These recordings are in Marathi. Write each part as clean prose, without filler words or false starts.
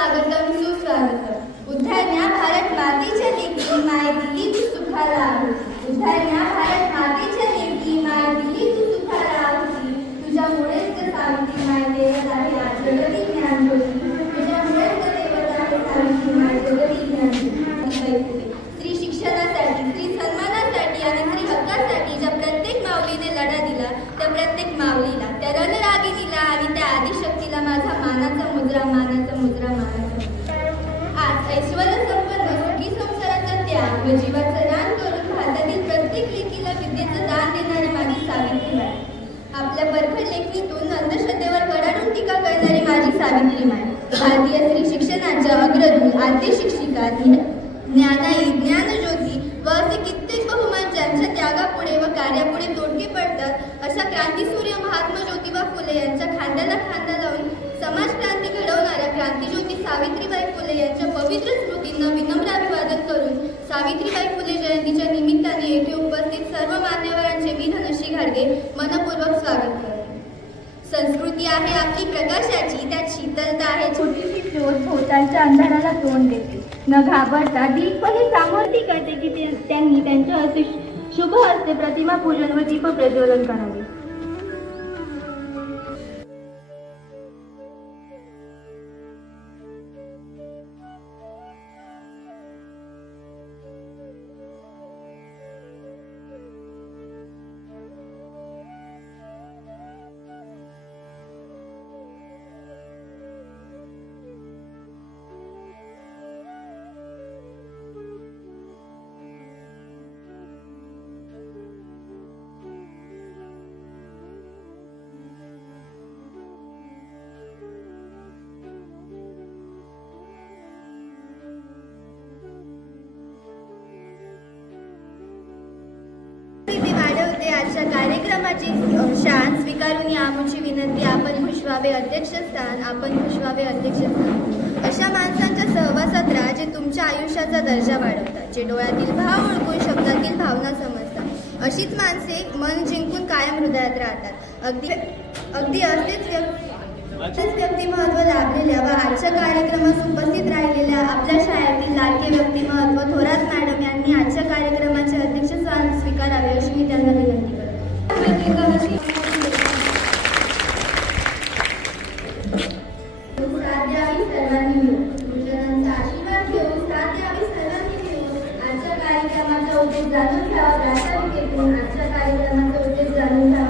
सुस्वागतम सुस्वागतम. उद्धारण्या भारत मातेच्या लेकी माय दिली तू सुखाला आहुती. उद्धारण्या भारत मातेच्या लेकी माय दिली तू सुखाला आहुती. तुझ्यामुळेच ग सावित्री माय देवत आहे आज जगती ज्ञान ज्योती. तुझ्यामुळेच ग देवत आहे सावित्री माय जगती ज्ञान ज्योती. स्त्री शिक्षणासाठी, स्त्री सन्मानासाठी आणि स्त्री हक्कासाठी ज्या प्रत्येक माऊलीने लढा दिला त्या प्रत्येक माऊलीला, त्या रणरागिणीला आणि त्या आदिशक्तीला माझा मानाचा मुद्रा, मानाचा मुद्रा, मानाचा मुद्रा. आज ऐश्वर्य संपन्न सुखी संसाराचा त्याग व जीवाचं दान करून भारतातील प्रत्येक लेकीला विद्येचं दान देणारी माझी सावित्रीमाय. आपल्या परखड लेखणीतून अंधश्रद्धेवर कडाडून टीका करणारी माझी सावित्रीमाय. भारतीय स्त्री शिक्षणाच्या अग्रदूत, आद्य शिक्षिका, ज्ञानाई, ज्ञानज्योती व असे कित्येक बहुमान ज्यांच्या त्यागापुढे व कार्यापुढे तोडगे पडतात अशा क्रांतीसूर्य महात्मा ज्योतिबा फुले यांच्या खांद्याला खांदा लावून समाज क्रांती घडवणाऱ्या क्रांतीज्योती सावित्रीबाई फुले यांच्या पवित्र स्मृतींना विनम्र अभिवादन करून सावित्रीबाई फुले जयंतीच्या निमित्ताने येथे उपस्थित सर्व मान्यवरांचे मी धनश्री घाडगे मनपूर्वक स्वागत करते. संस्कृती आहे आपली प्रकाशाची, त्यात शीतलता आहे. छोटीशी ज्योत भोवतालच्या अंधाराला तोंड देते. न घाबरता दीपही सामर्थ्य करते की त्यांनी त्यांच्या असे शुभ हस्ते प्रतिमा पूजन व दीप प्रज्वलन करावे. आजच्या कार्यक्रमाची शान स्वीकारून आमची विनंती. आपण भुजवावे अध्यक्षस्थान, आपण भुजवावे अध्यक्षस्थान. अशा माणसांच्या सहवासात राहा जे तुमच्या आयुष्याचा दर्जा वाढवतात, जे डोळ्यातील भाव ओळखून शब्दातील भावना समजतात. अशीच माणसे मन जिंकून कायम हृदयात राहतात. अगदी असेच व्यक्तिमत्व लाभलेल्या व आजच्या कार्यक्रमास उपस्थित राहिलेल्या आपल्या शाळेतील लाडके व्यक्तिमत्व थोरात मॅडम यांनी आजच्या कार्यक्रमाचे अध्यक्षस्थान स्वीकारावे अशी मी त्यांना विनंती करते. सर्वांनी गुरुजनांचा आशीर्वाद घेऊन साथ द्यावी सर्वांनी मिळून आजच्या कार्यक्रमाचा उद्देश जाणून घ्यावा. प्रास्ताविकेतून आजच्या कार्यक्रमाचा उद्देश जाणून घ्यावा.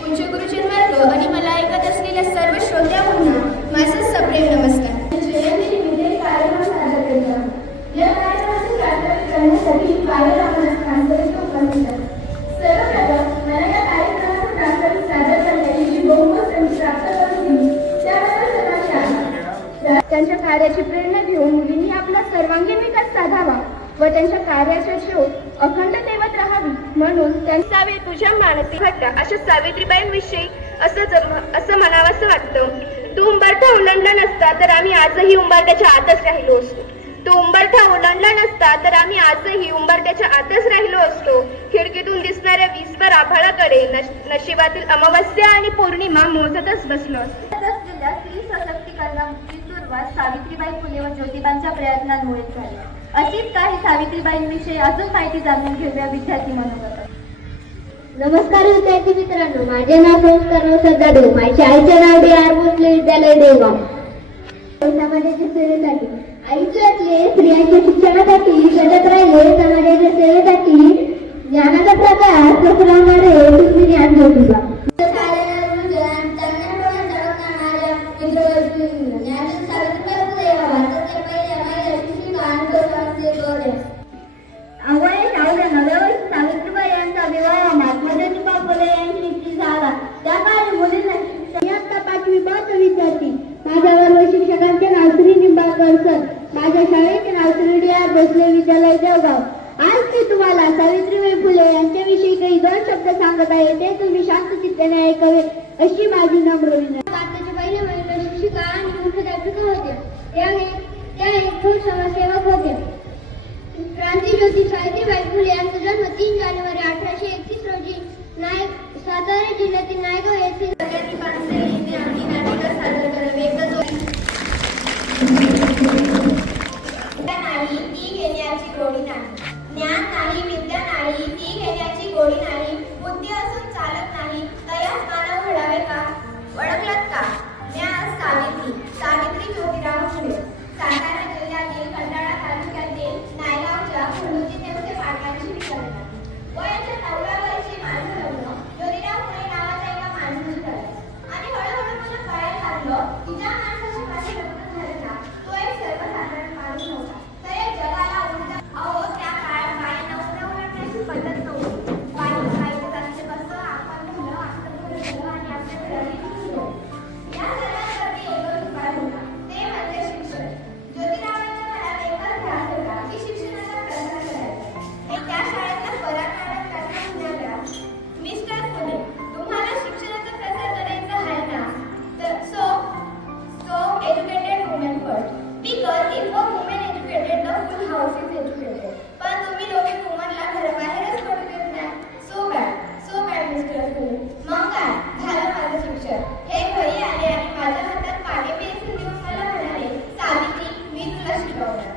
पूज्य गुरुजन वर्ग आणि मला ऐकत असलेल्या सर्व श्रोत्यांना माझा सप्रेम नमस्कार. जयंती कार्यक्रम सादर करतो. या कार्यक्रमाचे प्रास्ताविक करण्यासाठी उपस्थित आहेत. सर्वप्रथम मला या कार्यक्रमाचा प्रास्ताविक सादर करण्याची जी बहुमत संधी प्राप्त करून दिली त्याबद्दल सर्वांचे आभार. त्यांच्या कार्याची प्रेरणा घेऊन मुलींनी आपला सर्वांगीण विकास साधावा व त्यांच्या कार्याचा शोध अखंड ठेवत राहावी म्हणून त्यांचा तुझ्या मानसिक घट्टा अशा सावित्रीबाईंविषयी असं म्हणावंसं वाटतं. तू उंबरठा ओलांडला नसता तर आम्ही आजही उंबरठ्याच्या आतच राहिलो असतो. तो उंबरठा ओलांडला नसता तर आम्ही आजही उंबरठ्याच्या आतच राहिलो असतो. खिडकीतून दिसणाऱ्या वीसभर आभाळाकडे नशिबातील अमावस्या आणि पौर्णिमा मोजतच बसलो असतो. स्त्री सशक्तीकरणाची सुरुवात सावित्रीबाई फुले व ज्योतिबांच्या प्रयत्नांमुळे झाली. अशीच काही सावित्रीबाईंविषयी अजून माहिती जाणून घेऊया विद्यार्थी मनोगत. नमस्कार विद्यार्थी मित्रांनो, माझे नाव संस्कार सदाडू. माझ्या आईचे नाव डी.आर. भोसले विद्यालय देवगाव. समाजाच्या सेवेसाठी आयुष्यातले स्त्रियांच्या शिक्षणासाठी सतत राहिले. समाजाच्या सेवेसाठी ज्ञानाचा प्रकाश पसरवणारे तुम्ही ज्ञान ज्योतिबा. सावित्रीबाई यांचा विवाह महात्मा ज्योतिबा फुले यांची झाला. त्या काळी मुलींना इयत्ता 5वी विद्यार्थी. माझ्या वर्ग शिक्षकांचे नाव श्री निंबाळकर सर. माझ्या शाळेचे नाव श्री डी.आर. भोसले विद्यालय देवगाव. आज मी तुम्हाला सावित्रीबाई फुले यांच्याविषयी काही 2 शब्द सांगत आहे. ते तुम्ही शांत चित्ताने ऐकावे अशी माझी नम्र विनंती. भारताच्या पहिल्या महिला शिक्षिका आणि मुख्याध्यापिका होत्या. त्या एक थोर समाजसेवक होत्या. क्रांतीज्योती सावित्रीबाई फुले यांचा जन्म 3 जानेवारी 1831 रोजी सातारा जिल्ह्यातील नायगाव येथील. सगळ्यांनी पानसरे येथे आम्ही नाटिका सादर करावी. एकदा विद्या नाही ती घेण्याची गोडी नाही, ज्ञान नाही विद्या नाही ती घेण्याची गोडी नाही, बुद्धी असून चालत नाही तयास मानव घडावे का? ओळखलत का? म्या सावित्री ज्योतिराव फुले, सातारा जिल्ह्यातील खंडाळा तालुक्यातील नायगावच्या फुलोजी देवचे पाटलांची विचारणार. वयाच्या 9व्या वर्षी माझं लग्न ज्योतिराव फुले नावाच्या एका माणसाशी झालं आणि हळूहळू मला कळायला लागलं की ज्या माणसाशी माझे लग्न झालं ना तो एक सर्वसाधारण माणूस नव्हता, तर एक जगाला उलट. अहो त्या काळात बायांना उन्हा उलटण्याची पद्धत नव्हती. बाईचं जातीचं कसं आपण झालं, आपलं घर झालं आणि आपल्या घराने सुरू. या सर्वांवरती एकच उपाय होता, ते म्हणजे शिक्षण. ज्योतिरावांच्या मनात एकच ध्यास होता की शिक्षणाचा प्रसार करायचा. हे त्या शाळेतला पराक्रम करता म्हणाला, मिस्टर फुले तुम्हाला शिक्षणाचा प्रसार करायचा आहे ना, तर so educated women first, because if a woman educated the full house is educated. पण तुम्ही लोक वुमनला घराबाहेरच पडू देत नाही. so bad मिस्टर फुले. मग काय झालं माझं शिक्षण. हे घरी आले आणि माझ्या हातात पाटी पेन्सिल देऊन मला म्हणाले, सावित्री मी तुला शिकवणार.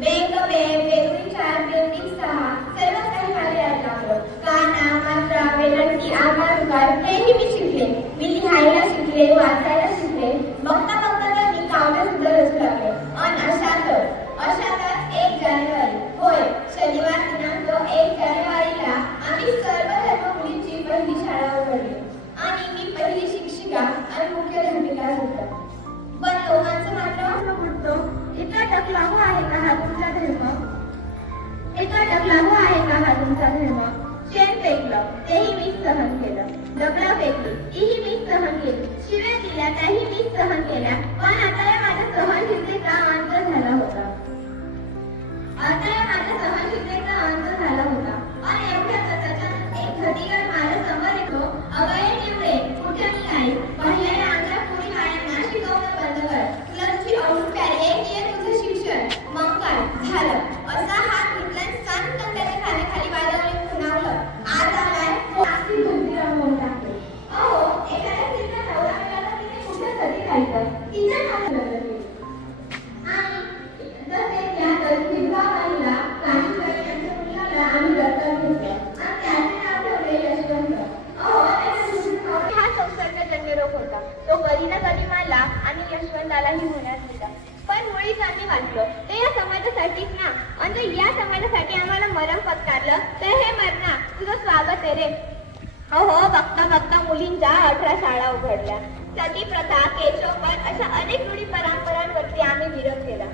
बेंक बेगुणी 4 बेंडिंग 6 सर्व काही मला याद लागलं. काना मात्रा वेलंटी आकार उकार हेही मी शिकले. मी लिहायला शिकले, वाचायला शिकले. बघता बघता तर मी काव्य सुद्धा रचू लागले. अन अशातच 1 जानेवारी, होय शनिवार दिनांक 1 जानेवारीला आम्ही सर्व धर्म मुलींची पहिली शाळा उघडली आणि मी पहिली शिक्षिका आणि मुख्याध्यापिका झाले. पण दोघांचं मात्र म्हणतो, एका टक लागू आहे का हा तुमचा धर्म? एका टक लागू आहे का हा तुमचा धर्म? शेण फेकलं तेही मीच सहन केलं, दगडं फेकली तीही मीच सहन केली, शिव्या दिल्या त्याही मीच सहन केल्या. पण आता या माझ्या सहनशीलतेचा अंत झाला होता. आणि एवढ्यातच अचानक एक घडीगाड माझ्या समोर येतो. अगं निवडे कुठे निघाली? पहिल्या आमच्या पुरी बायांना शिकवणं बंद कर. तुला तुझी आवडून प्यारी एक तुझं शिक्षण. मग काय झालं? असा हात घेतला आणि सांगतं त्याच्या खाली वाजवले खुणावलं. आज आलाय अशी बुद्धी रमवून टाकते. अहो एखाद्या स्त्रीचा नवरा मिळाला तिने कुठे कधी खायचं? तिच्या नवऱ्याला केलं. आणि जसे त्या विधवा महिला काशीबाई यांच्या मुलाला आम्ही दत्तक घेतलं आणि त्याचे नाव ठेवले यशवंत. हा संसर्गजन्य रोग होता. तो कधी ना कधी मला आणि यशवंतालाही होण्यात होता. पण मुळीच आम्ही वाचलो ते या समाजासाठीच ना. आणि या समाजासाठी आम्हाला मरण पत्कारलं तर हे मरणा तुझं स्वागत आहे रे. हो बघता बघता मुलींच्या 18 शाळा उघडल्या. सती प्रथा, केशवपद अशा अनेक रूढी परंपरांवरती आम्ही विरोध केला.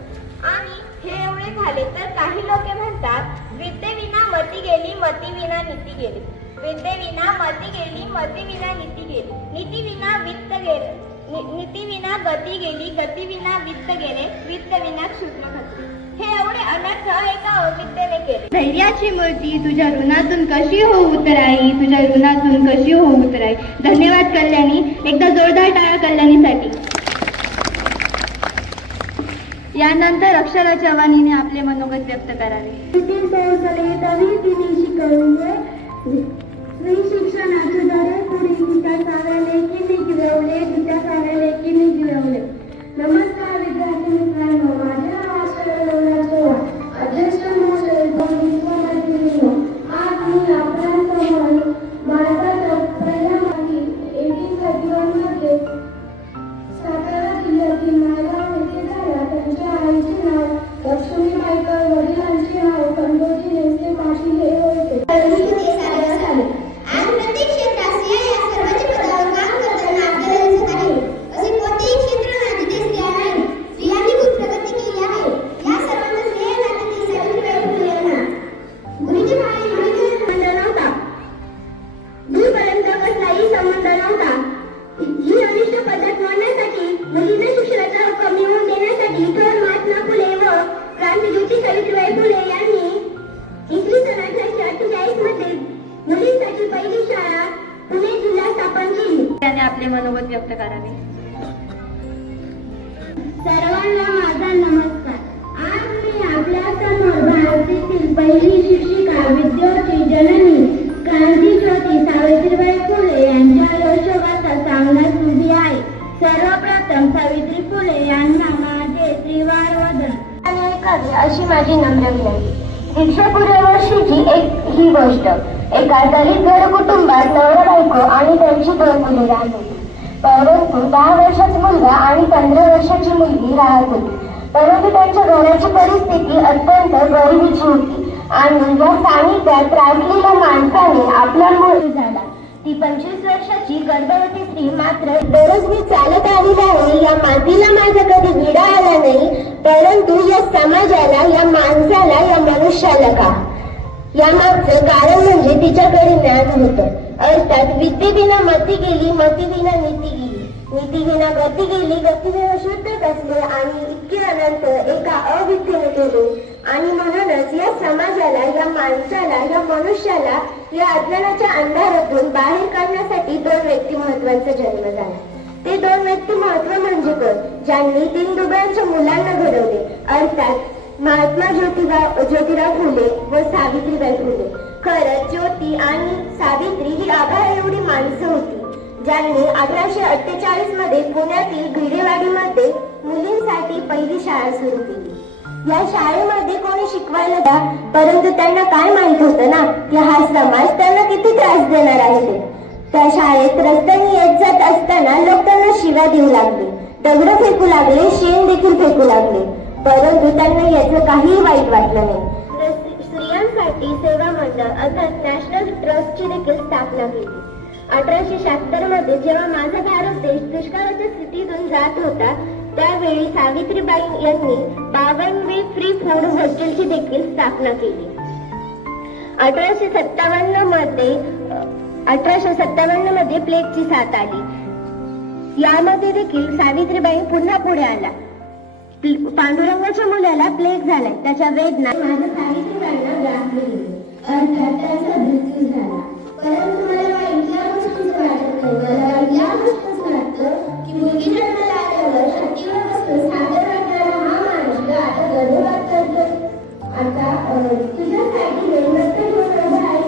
आणि हे एवढे झाले तर काही लोक म्हणतात, विद्येविना मती गेली, मतीविना नीती गेली. विद्येविना मती गेली, मतीविना नीती गेली. नीतीविना वित्त गेले, नीतीविना गती गेली, गतीविना वित्त गेले, वित्तविना क्षुद्र घटले. हे एवढे अनर्थ एका अविद्येने केले. धैर्याची मूर्ती तुझ्या ऋणातून कशी होऊ उतराई, तुझ्या ऋणातून कशी होऊ उतराई. धन्यवाद कल्याणी. एकदा जोरदार टाळ्या कल्याणीसाठी. यानंतर अक्षरा चव्हाणीने आपले मनोगत व्यक्त करावे. शिक्षणाचे दरे पुढे तिच्या साऱ्याले की मी गिरवले, तिच्या साऱ्याले की मी गिरवले. नमस्कार विद्यार्थी मित्रांनो, माझे नाव अक्षरा चव्हाण. अध्यक्ष महोदय, विश्वविद्यालय. आज मी आपल्यासमोर भारताच्या पहिल्या 1831 मध्ये सातारा जिल्ह्यातील नायगाव येथे झाला. त्यांच्या आईचे नाव लक्ष्मीबाई तर वडिलांचे नाव कंदोजी नेमके पाटील हे होते. आज प्रत्येक क्षेत्रात स्त्रिया या सर्वांच्या पदावर काम करताना आपल्याला दिसत आहे. असे कोणतेही क्षेत्र नाही जिथे स्त्रिया नाही. स्त्रियांनी खूप प्रगती केली आहे. या सर्वांना श्रेय जाते ती सावित्रीबाई फुले यांना. मुलीच्या काळी मुलीचा संबंध नव्हता, दूरपर्यंत कसलाही संबंध नव्हता. ही अनिष्ट पद्धत मोडण्यासाठी, मुलींना शिक्षणाचा हक्क मिळवून देण्यासाठी थोर महात्मा फुले व क्रांतिज्योती सावित्रीबाई फुले यांनी इसवी सन 1848 मध्ये मुलींसाठी पहिली शाळा पुणे जिल्ह्यात स्थापन केली. त्याने आपले मनोगत व्यक्त करावे. सर्वांना माझा नमस्कार. आज मी आपल्या समोर भारतातील पहिली शिक्षिका, विद्यार्थी जननी, क्रांतिज्योती सावित्रीबाई फुले यांच्या यशोगाथा सांगण्यास उभी आहे. सर्वप्रथम सावित्री फुले यांना माझे अशी माझी नम्र विनंती. दीक्षापूर्व वर्षीची ही गोष्ट. एका दलित घर कुटुंबात नवरा बायको आणि त्यांची 2 मुले राहत होती. परंतु 10 वर्षाचा मुलगा आणि 15 वर्षाची मुलगी राहत होती. परंतु त्यांच्या घराची परिस्थिती अत्यंत गरिबीची होती आणि या सानिध्यात राजलेल्या माणसाने आपला मूळ झाला. ती 25 वर्षाची गर्भवती स्त्री मात्र दररोज मी चालत आलेली आहे, या मातीला माझा कधी विडा आला नाही, परंतु या समाजाला, या माणसाला, या मनुष्याला का? यामागचं कारण म्हणजे तिच्याकडे ज्ञान होतं. अर्थात विद्येविना मती गेली, मतीविना नीती गेली, नीतीविना गती गेली, गतीविना शुद्ध कसले आणि इतके अनंत एका अविद्येने गेले. आणि म्हणूनच या समाजाला, या माणसाला, या मनुष्याला या अज्ञानाच्या अंधारातून बाहेर काढण्यासाठी 2 व्यक्तिमत्वांचा जन्म झाला. ते 2 व्यक्तिमत्व म्हणजे कोण? ज्यांनी दीनदुबळ्यांच्या मुलांना घडवले, अर्थात महात्मा ज्योतिराव फुले व सावित्रीबाई फुले. खरंच ज्योती आणि सावित्री ही आभाळ एवढी माणसं होती ज्यांनी 1848 मध्ये पुण्यातील भिडेवाडीमध्ये मुलींसाठी पहिली शाळा सुरू केली. या शाळेमध्ये कोणी शिकवायला द्या, परंतु त्यांना काय माहित होतं ना की हा समाज त्यांना किती त्रास देणार आहे ते. त्या शाळेत रस्त्याने येत जात असताना लोक त्यांना शिव्या देऊ लागले, दगड फेकू लागले, शेण देखील फेकू लागले, परंतु त्यांना याचं काहीही वाईट वाटलं नाही. स्त्रियांसाठी सेवा मंडळ अर्थात नॅशनल ट्रस्टची देखील स्थापना केली. 1876 मध्ये जेव्हा माझा भारत देश दुष्काळाच्या स्थितीतून जात होता, त्यावेळी सावित्रीबाई यांनी 52वी फ्री फूड हॉस्टेलची देखील स्थापना केली. 1857 मध्ये प्लेगची साथ आली. यामध्ये देखील सावित्रीबाई पुन्हा पुढे आला. पांडुरंगाच्या मुलाला प्लेग झालाय, त्याच्या वेदना माझ्या सावित्रीबाईंना व्यापले गेले, अर्थात त्यांचा मृत्यू झाला. परंतु मला वाईट या गोष्टीचं वाटत नाही. मला वाईट या गोष्टीचं वाटतं की मुलगी जन्माला आल्यावर हत्तीवर बसून सादर वाटणारा हा माणूस आता गर्भपात करतो. आता तुझ्यासाठी मेहनत घेऊन उभा आहे,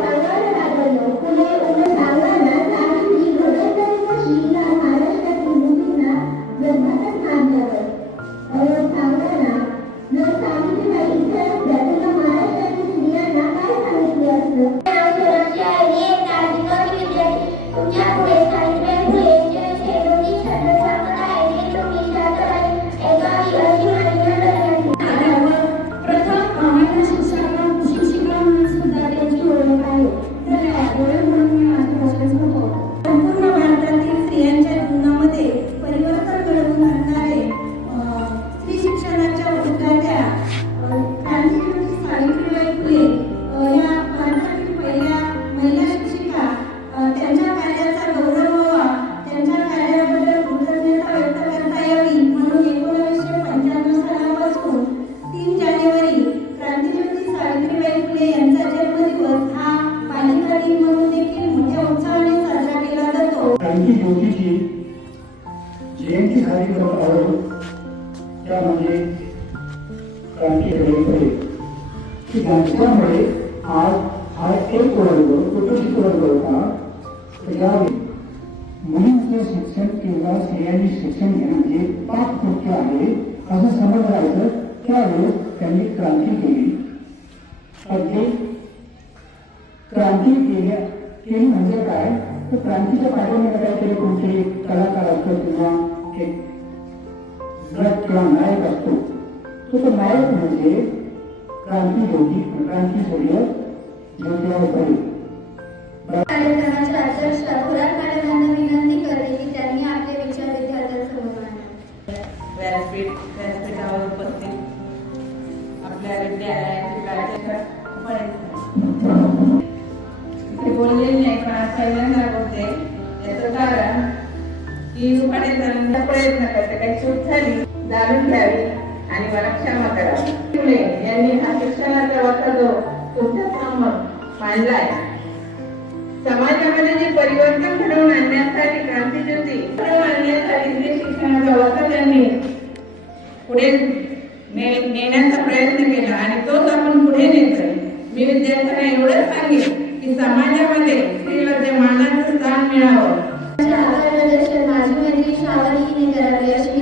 सांगायला लागलं तुला उभं सांगायला सावित्री घडवणारी कशी या महाराष्ट्रातील मुलींना गर्भातच मारल्यावर सांगायला जर सावित्रीबाई इथे असल्या तुला महाराष्ट्रातील स्त्रियांना काय सांगितले असतं? तुमच्या पुढे सावित्रीबाई फुले यांचे शेवटी शब्द सांगत आहे हे तुम्ही एकाही अशी प्रथम आम्हाला शिक्षिका म्हणून सुद्धा त्यांची ओळख आहे. ओळख म्हणून मी माझी भाषण संपवतो. संपूर्ण भारतातील स्त्रियांच्या जीवनामध्ये परिवर्तन घडवून आणणारे स्त्री शिक्षणाच्या उद्गात्या क्रांतिज्योती सावित्रीबाई फुले या भारतातील पहिल्या महिला शिक्षिका. त्यांच्या कार्याचा गौरव व्हावा, त्यांच्या कार्याबद्दल कृतज्ञता व्यक्त करता यावी म्हणून 1995 सालापासून 3 जानेवारी क्रांतिज्योती सावित्रीबाई फुले यांचा जन्मदिवस हा बालिका दिन म्हणून देखील मोठ्या उत्साहाने साजरा केला जातो. क्रांतिज्योतीची जयंती साजरी करत आहोत, त्यामध्ये क्रांतिज्योती फुले की ज्यांच्यामुळे आज हा एक वर्ग कुठेही वर्ग होता. यावेळी मुलींचं शिक्षण किंवा स्त्रियांनी शिक्षण घेणं हे पाप कृत्य आहे असं समजलं जायचं. त्यावेळेस त्यांनी क्रांती केली. अगदी क्रांती केली म्हणजे काय, तर क्रांतीच्या पाठीमागे काहीतरी कोणते कलाकार असतो किंवा एक नट किंवा नायक असतो. तो नायक म्हणजे क्रांती सूर्य ज्योतिराव फुले. कार्यक्रमाचे अध्यक्ष खुराड मॅडमांना विनंती करते की त्यांनी आपले विचार विद्यार्थ्यांसमोर मांडावे. व्यासपीठावर उपस्थित आपल्या विद्यालयाचे प्राध्यापक ते बोलले नाही, पण आज पहिल्यांदा बोलते. याचं कारण की उपाध्यायांना प्रयत्न करते, काही चूक झाली जाणून घ्यावी आणि मला क्षमा करावी. फुले यांनी हा शिक्षणाचा वाटा जो तुमच्या समोर मांडलाय, समाजामध्ये जे परिवर्तन घडवून आणण्यासाठी क्रांतिज्योती घडवून आणण्यासाठी जे शिक्षणाचा वाटा त्यांनी पुढे नेण्याचा प्रयत्न केला आणि तोच आपण पुढे नेतोय. मी विद्यार्थ्यांना एवढंच सांगेन की समाजामध्ये स्त्रीला जे मानाचं स्थान मिळावं. माझी मैत्री श्रावणी करावी अशी